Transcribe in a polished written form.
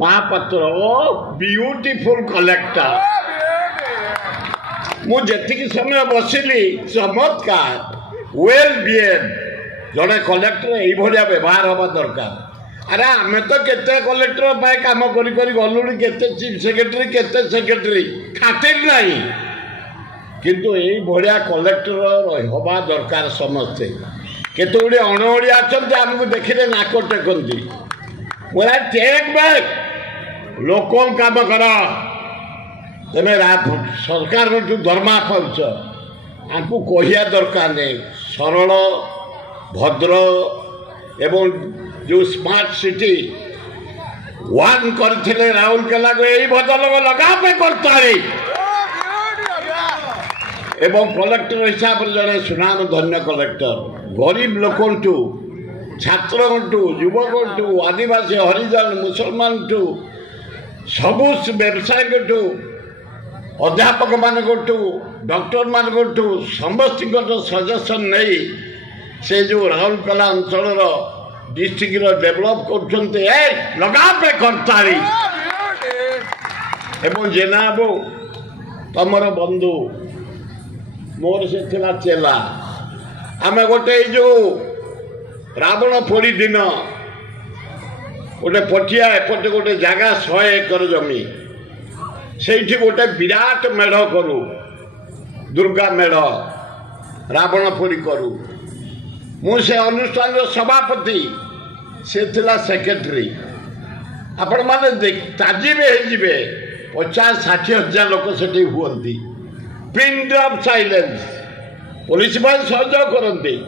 Mahapatra beautiful collector मुझे समय बसिली चमत्कार वेल बिहेव जड़े कलेक्टर ये व्यवहार हवा दरकार। अरे आम तो केते कलेक्टर काम कर गलु केते चीफ सेक्रेटरी केते सेक्रेटरी खातिर नहीं किंतु यही भाया कलेक्टर हवा दरकार समस्ते केते गुड़े अणओड़िया अच्छा आमको देखिले नाक टेकती बोला टेक बैक लोक काम कर तेरे सरकार दरमा पाच आमको कहिया दरकार नहीं सरल भद्र एवं जो स्मार्ट सिटी वन करथिले राउरकेला को यही बदल लगा पे करता एवं कलेक्टर हिसाब से जड़े सुनाम धन्य कलेक्टर गरीब लोकंठू छात्रंठू युवकंठू आदिवासी हरिजन मुसलमान ठू सबु व्यवसायी अध्यापक मानू डॉक्टर मानू समस्त सजेसन नहीं से जो राउरकेला अंचल डिस्ट्रिक्ट डेभलप कर लगा पे करतारी एवं जेना बाबू तमर बंधु मोर से थिला चेला आमे गोटे जो रावण पोड़ी दिन गोटे पटिया एपटे गोटे जगह 100 एकर जमी से गोटे विराट मेढ़ करू दुर्गा मेढ़ रावण पोड़ी करू मुझे अनुष्ठान सभापति से थिला सेक्रेटरी आपण माने ताजिबे हे 50-60 हजार लोक से हुए पिन ड्रॉप साइलेंस पुलिस सहयोग करती।